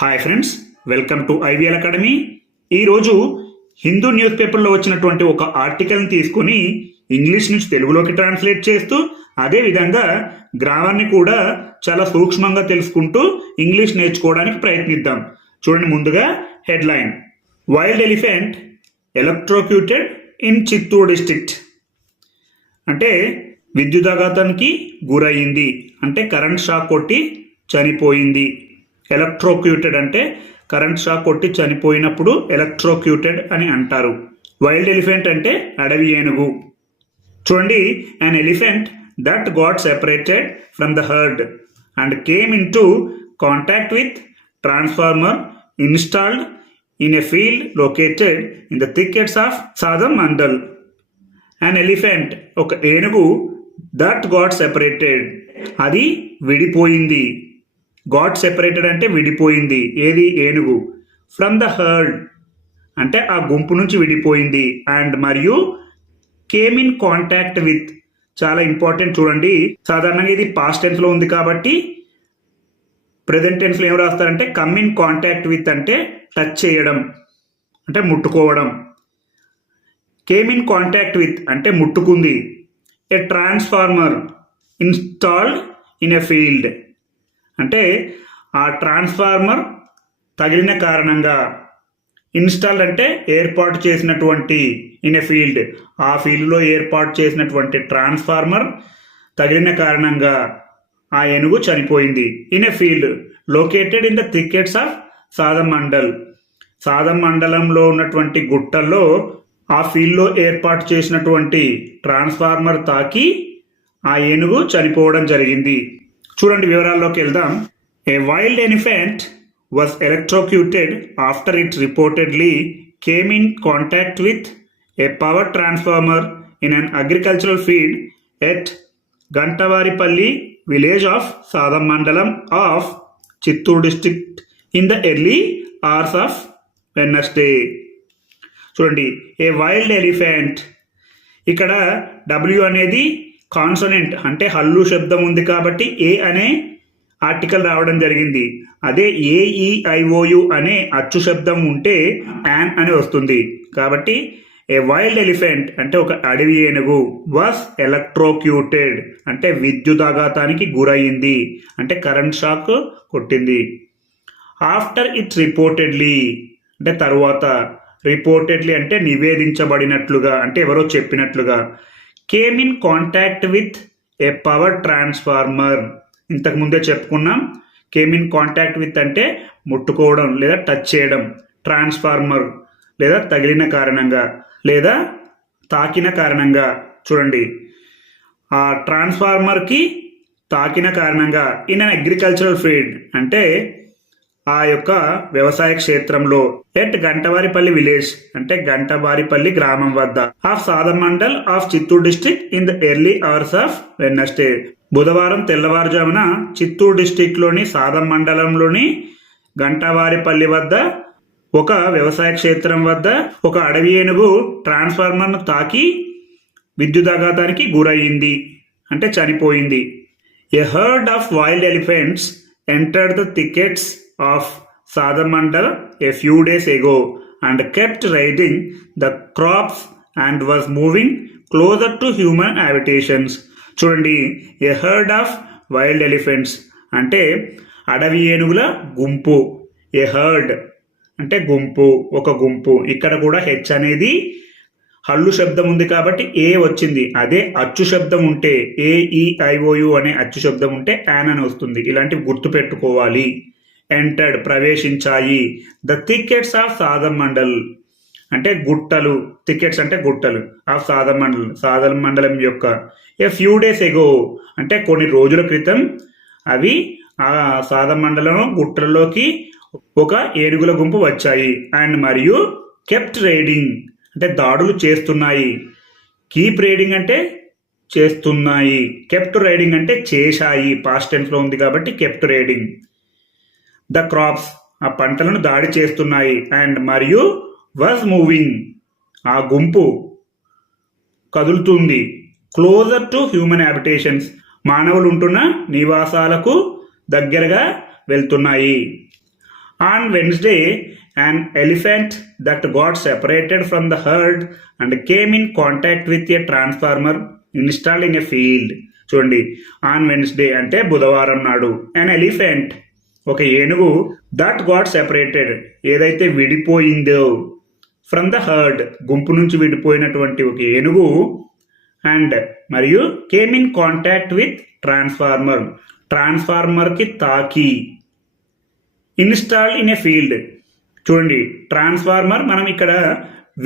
Hi friends, welcome to IVL academy. ఈరోజు Hindu news పేపర్లో వచ్చినటువంటి ఒక ఆర్టికల్ని తీసుకొని ఇంగ్లీష్ నుంచి తెలుగులోకి ట్రాన్స్లేట్ చేస్తూ అదేవిధంగా గ్రామర్ని కూడా చాలా సూక్ష్మంగా తెలుసుకుంటూ ఇంగ్లీష్ నేర్చుకోవడానికి ప్రయత్నిద్దాం. చూడండి, ముందుగా headline: wild elephant ఎలక్ట్రోక్యూటెడ్ in Chittoor district. అంటే విద్యుదాఘాతానికి గురయింది, అంటే కరెంట్ షాక్ కొట్టి చనిపోయింది. ఎలక్ట్రోక్యూటెడ్ అంటే కరెంట్ షాక్ కొట్టి చనిపోయినప్పుడు ఎలక్ట్రోక్యూటెడ్ అని అంటారు. వైల్డ్ ఎలిఫెంట్ అంటే అడవి ఏనుగు. చూడండి, an elephant that got separated from the herd and came into contact with transformer installed in a field located in the thickets of Sadam Mandal. An elephant, ఒక ఏనుగు, that got separated, అది విడిపోయింది. Got separated అంటే విడిపోయింది. ఏది? ఏనుగు. From the heard అంటే ఆ గుంపు నుంచి విడిపోయింది. అండ్ మరియు కేమ్ ఇన్ కాంటాక్ట్ విత్, చాలా ఇంపార్టెంట్. చూడండి, సాధారణంగా ఇది పాస్ట్ టెన్స్లో ఉంది కాబట్టి ప్రెజెంట్ టెన్స్లో ఏం రాస్తారంటే కమ్ ఇన్ కాంటాక్ట్ విత్ అంటే టచ్ చేయడం, అంటే ముట్టుకోవడం. కేమ్ ఇన్ కాంటాక్ట్ విత్ అంటే ముట్టుకుంది. A transformer installed in a field అంటే ఆ ట్రాన్స్ఫార్మర్ తగిలిన కారణంగా, ఇన్స్టాల్ అంటే ఏర్పాటు చేసినటువంటి, ఇన్ ఎ ఫీల్డ్ ఆ ఫీల్డ్లో ఏర్పాటు చేసినటువంటి ట్రాన్స్ఫార్మర్ తగిలిన కారణంగా ఆ ఏనుగు చనిపోయింది. In a field located in the thickets of Sadam mandal, Sadam మండలంలో ఉన్నటువంటి గుట్టల్లో ఆ ఫీల్డ్లో ఏర్పాటు చేసినటువంటి ట్రాన్స్ఫార్మర్ తాకి ఆ ఏనుగు చనిపోవడం జరిగింది. చూడండి, వివరాల్లోకి వెళ్దాం. A wild elephant was electrocuted after it reportedly came in contact with a power transformer in an agricultural field at Gantavaripalli village of Sadam mandalam of Chittoor district in the early hours of Wednesday. చూడండి, a wild elephant, ఇక్కడ W అనేది consonant అంటే హల్లు శబ్దం ఉంది కాబట్టి ఏ అనే article రావడం జరిగింది. అదే ఏఈఐఓయు అనే అచ్చు శబ్దం ఉంటే యాన్ అని వస్తుంది. కాబట్టి ఏ వైల్డ్ ఎలిఫెంట్ అంటే ఒక అడవి ఏనుగు వాస్ ఎలక్ట్రోక్యూటెడ్ అంటే విద్యుదాఘాతానికి గురయింది, అంటే కరెంట్ షాక్ కొట్టింది. ఆఫ్టర్ ఇట్ రిపోర్టెడ్లీ అంటే తరువాత, రిపోర్టెడ్లీ అంటే నివేదించబడినట్లుగా, అంటే ఎవరో చెప్పినట్లుగా. Came in contact with a power transformer, ఇంతకు ముందే చెప్పుకున్నాం. కేమ్ ఇన్ కాంటాక్ట్ విత్ అంటే ముట్టుకోవడం లేదా టచ్ చేయడం. ట్రాన్స్ఫార్మర్ లేదా తగిలిన కారణంగా లేదా తాకిన కారణంగా. చూడండి, ఆ ట్రాన్స్ఫార్మర్కి తాకిన కారణంగా. ఇన్ అన్ అగ్రికల్చరల్ ఫీల్డ్ అంటే ఆ యొక్క వ్యవసాయ క్షేత్రంలో. ఎట్ గంటవారిపల్లి విలేజ్ అంటే గంటవారిపల్లి గ్రామం వద్ద. Of Sadam mandal of Chittoor district in the early hours of Wednesday, బుధవారం తెల్లవారుజామున చిత్తూరు డిస్ట్రిక్ట్ లోని సాదం మండలంలోని గంటవారిపల్లి వద్ద ఒక వ్యవసాయ క్షేత్రం వద్ద ఒక అడవి ఏనుగు ట్రాన్స్ఫార్మర్ను తాకి విద్యుదాఘాతానికి గురయ్యింది, అంటే చనిపోయింది. A herd of wild elephants entered the thickets of Sadam Mandal a few days ago and kept raiding the crops and was moving closer to human habitations. చూడండి, a herd of wild elephants అంటే అడవి ఏనుగుల గుంపు. a herd అంటే గుంపు, ఒక గుంపు. ఇక్కడ కూడా హెచ్ అనేది హల్లు శబ్దం ఉంది కాబట్టి ఏ వచ్చింది. అదే అచ్చు శబ్దం ఉంటే ఏఈఐఓయు అనే అచ్చు శబ్దం ఉంటే యాన్ అని వస్తుంది. ఇలాంటివి గుర్తు పెట్టుకోవాలి. Entered ప్రవేశించాయి. The thickets of Sadam mandal అంటే గుట్టలు, థికెట్స్ అంటే గుట్టలు. ఆఫ్ సాదం మండల్ సాదం మండలం యొక్క. ఏ ఫ్యూ డేస్ ఎగో అంటే కొన్ని రోజుల క్రితం అవి ఆ సాదం మండలం గుట్టల్లోకి ఒక ఏనుగుల గుంపు వచ్చాయి. అండ్ మరియు కెప్ట్ రైడింగ్ అంటే దాడులు చేస్తున్నాయి. కీప్ రైడింగ్ అంటే చేస్తున్నాయి. కెప్ట్ రైడింగ్ అంటే చేశాయి, పాస్ట్ టెన్స్లో ఉంది కాబట్టి కెప్ట్ రైడింగ్. ద క్రాప్స్ ఆ పంటలను దాడి చేస్తున్నాయి. అండ్ మరియు వాజ్ మూవింగ్ ఆ గుంపు కదులుతుంది. క్లోజర్ టు హ్యూమన్ హ్యాబిటేషన్స్ మానవులు ఉంటున్న నివాసాలకు దగ్గరగా వెళ్తున్నాయి. On Wednesday, an elephant that got separated from the herd and came in contact with a transformer installed in a field. చూడండి, ఆన్ వెన్స్డే అంటే బుధవారం నాడు an elephant ఒక ఏనుగు దట్ గాట్ సెపరేటెడ్ ఏదైతే విడిపోయిందో ఫ్రమ్ ద హర్డ్ గుంపు నుంచి విడిపోయినటువంటి ఒక ఏనుగు అండ్ మరియు కేమ్ ఇన్ కాంటాక్ట్ విత్ ట్రాన్స్ఫార్మర్కి తాకి ఇన్స్టాల్ ఇన్ ఏ ఫీల్డ్. చూడండి, ట్రాన్స్ఫార్మర్ మనం ఇక్కడ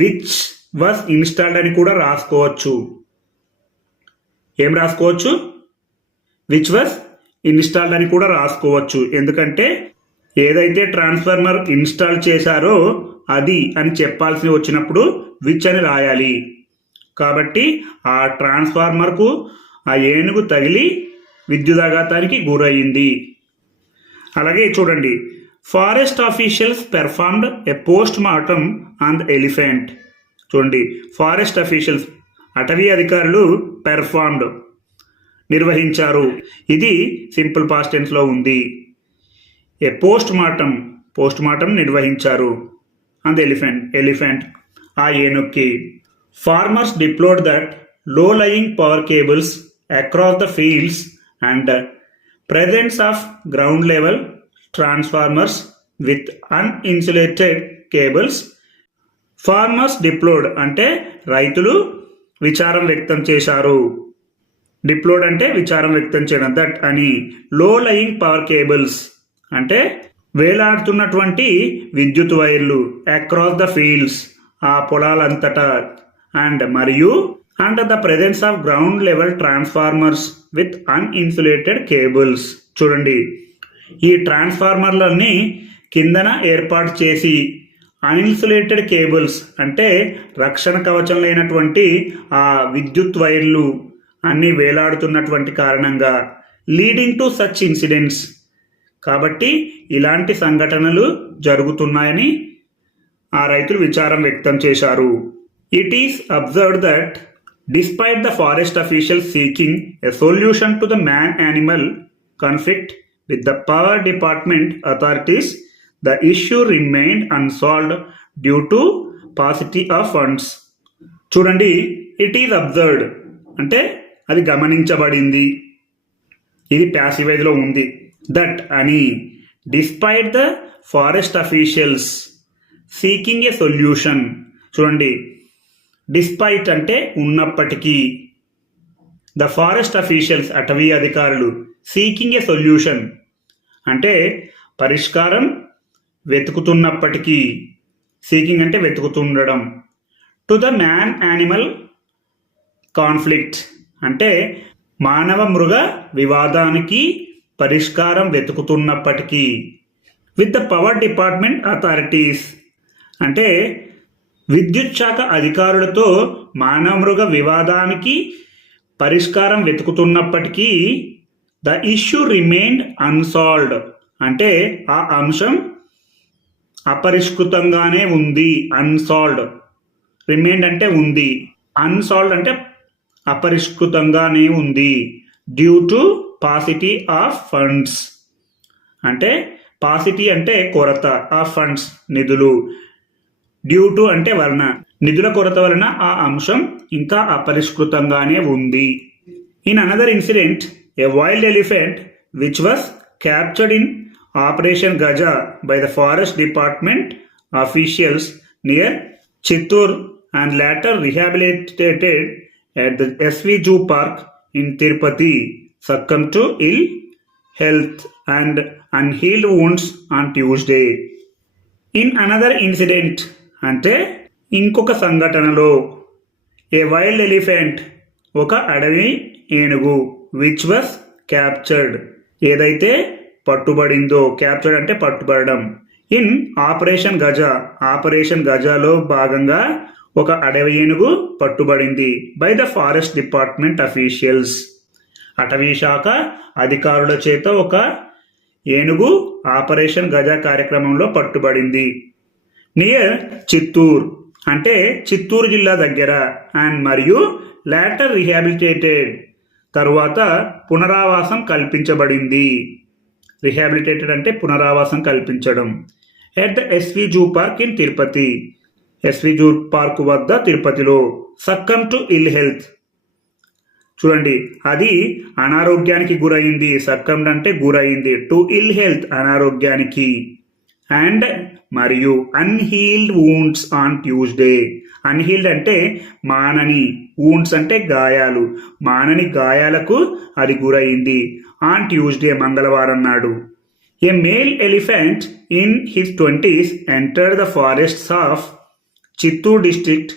విచ్ వాస్ ఇన్స్టాల్డ్ అని కూడా రాసుకోవచ్చు. ఏం రాసుకోవచ్చు? విచ్ వాస్ ఇన్స్టాల్డ్ అని కూడా రాసుకోవచ్చు. ఎందుకంటే ఏదైతే ట్రాన్స్ఫార్మర్ ఇన్స్టాల్ చేశారో అది అని చెప్పాల్సి వచ్చినప్పుడు విచ్ అని రాయాలి. కాబట్టి ఆ ట్రాన్స్ఫార్మర్కు ఆ ఏనుగు తగిలి విద్యుదాఘాతానికి గురయింది. అలాగే చూడండి, forest officials performed a post mortem on the elephant. చూడండి, ఫారెస్ట్ ఆఫీషియల్స్ అటవీ అధికారులు పెర్ఫార్మ్డ్ నిర్వహించారు. ఇది సింపుల్ పాస్ట్ టెన్స్లో ఉంది. ఏ పోస్ట్ మార్టం నిర్వహించారు ఆన్ ద ఎలిఫెంట్ ఆ ఏనుగుకి. Farmers deplored that low lying power cables across the fields and presence of ground level transformers with uninsulated cables. Farmers deplored అంటే రైతులు విచారం వ్యక్తం చేశారు. డిప్లోడ్ అంటే విచారం వ్యక్తం చేయడం. దట్ అని లో లయింగ్ పవర్ కేబుల్స్ అంటే వేలాడుతున్నటువంటి విద్యుత్ వైర్లు అక్రాస్ ద ఫీల్డ్స్ ఆ పొలాలంతటా అండ్ మరియు under the presence of ground level transformers with uninsulated cables. చూడండి, ఈ ట్రాన్స్ఫార్మర్లన్నీ కిందన ఏర్పాటు చేసి అన్ఇన్సులేటెడ్ కేబుల్స్ అంటే రక్షణ కవచం లేనటువంటి ఆ విద్యుత్ వైర్లు అన్నీ వేలాడుతున్నటువంటి కారణంగా లీడింగ్ టు సచ్ ఇన్సిడెంట్స్ కాబట్టి ఇలాంటి సంఘటనలు జరుగుతున్నాయని ఆ రైతులు విచారం వ్యక్తం చేశారు. It is observed that despite the forest officials seeking a solution to the man-animal conflict with the power department authorities, the issue remained unsolved due to paucity of funds. చూడండి, ఇట్ ఈజ్ అబ్జర్వ్డ్ అంటే అది గమనించబడింది. ఇది ప్యాసివైజ్లో ఉంది. That అని despite the forest officials seeking a solution. చూడండి, despite అంటే ఉన్నప్పటికీ, the forest officials అటవీ అధికారులు సీకింగ్ ఏ సొల్యూషన్ అంటే పరిష్కారం వెతుకుతున్నప్పటికీ, సీకింగ్ అంటే వెతుకుతుండడం, to the man animal conflict అంటే మానవ మృగ వివాదానికి పరిష్కారం వెతుకుతున్నప్పటికీ, with the power department authorities అంటే విద్యుత్ శాఖ అధికారులతో మానవమృగ వివాదానికి పరిష్కారం వెతుకుతున్నప్పటికీ, ద ఇష్యూ రిమైన్డ్ అన్సాల్వ్డ్ అంటే ఆ అంశం అపరిష్కృతంగానే ఉంది. అన్సాల్వ్డ్, రిమైన్డ్ అంటే ఉంది, అన్సాల్వ్డ్ అంటే అపరిష్కృతంగానే ఉంది. Due to paucity of funds అంటే పాసిటీ అంటే కొరత, ఆఫ్ ఫండ్స్ నిధులు, డ్యూ టు అంటే వలన, నిధుల కొరత వలన ఆ అంశం ఇంకా అపరిష్కృతంగానే ఉంది. In another incident, A wild elephant which was captured in operation Gaza by the forest department officials near Chittoor and later rehabilitated at the SV Zoo Park in Tirupati succumbed to ill health and unhealed wounds on Tuesday. In another incident అంటే ఇంకొక సంఘటనలో, ఏ wild elephant ఒక అడవి ఏనుగు which was captured ఏదైతే పట్టుబడిందో, captured అంటే పట్టుబడడం, in operation గజాలో భాగంగా ఒక అడవి ఏనుగు పట్టుబడింది by the forest department officials అటవీ శాఖ అధికారుల చేత ఒక ఏనుగు ఆపరేషన్ గజా కార్యక్రమంలో పట్టుబడింది. నియర్ చిత్తూర్ అంటే చిత్తూరు జిల్లా దగ్గర అండ్ మరియు లేటర్ రిహాబిలిటేటెడ్ తరువాత పునరావాసం కల్పించబడింది. రిహాబిలిటేటెడ్ అంటే పునరావాసం కల్పించడం. At the SV zoo park in Tirupati. SV zoo park వద్ద తిరుపతిలో. Succumb to ill health. చూడండి, అది అనారోగ్యానికి గురైంది. సక్కమ్డ్ అంటే గురైంది. టు ఇల్ హెల్త్ అనారోగ్యానికి. అండ్ మరియు unhealed wounds on Tuesday. Unhealed అంటే మానని, వూండ్స్ అంటే గాయాలు, మానని గాయాలకు అది గురైంది. ఆన్ ట్యూస్డే మంగళవారం నాడు. A male elephant in his 20s entered the forests of Chittoor district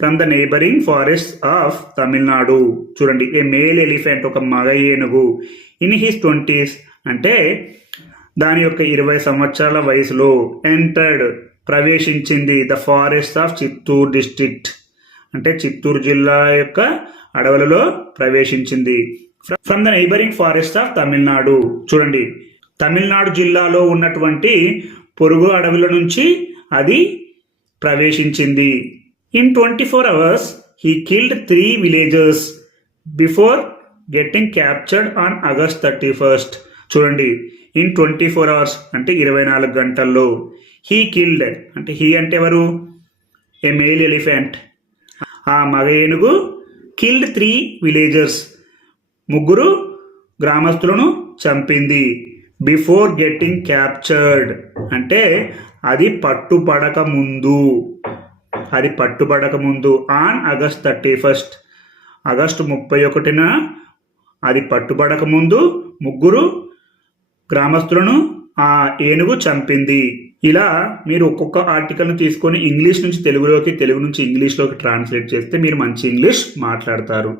from the neighbouring forest of Tamil Nadu. చూడండి, ఏ మేల్ ఎలిఫెంట్ ఒక మగ ఏనుగు ఇన్ హిస్ 20s అంటే దాని యొక్క 20 సంవత్సరాల వయసులో ఎంటర్డ్ ప్రవేశించింది the forest of Chittoor district అంటే చిత్తూరు జిల్లా యొక్క అడవులలో ప్రవేశించింది. From the neighbouring forest of Tamil Nadu. చూడండి, తమిళనాడు జిల్లాలో ఉన్నటువంటి పొరుగు అడవుల నుంచి అది ప్రవేశించింది. In 24 hours he killed 3 villagers before getting captured on August 31st. చూడండి, ఇన్ 24 hours అంటే 24 గంటల్లో. హీ కిల్డ్ అంటే హీ అంటే ఎవరు? ఏ మేల్ ఎలిఫెంట్, ఆ మగ ఏనుగు. కిల్డ్ 3 విలేజర్స్ 3 గ్రామస్తులను చంపింది. బిఫోర్ గెట్టింగ్ క్యాప్చర్డ్ అంటే అది పట్టుబడక ముందు. అది పట్టుబడక ముందు. ఆన్ August 31st ఆగస్టు 31న అది పట్టుబడక ముందు 3 గ్రామస్తులను ఆ ఏనుగు చంపింది. ఇలా మీరు ఒక్కొక్క ఆర్టికల్ను తీసుకొని ఇంగ్లీష్ నుంచి తెలుగులోకి, తెలుగు నుంచి ఇంగ్లీష్లోకి ట్రాన్స్లేట్ చేస్తే మీరు మంచి ఇంగ్లీష్ మాట్లాడతారు.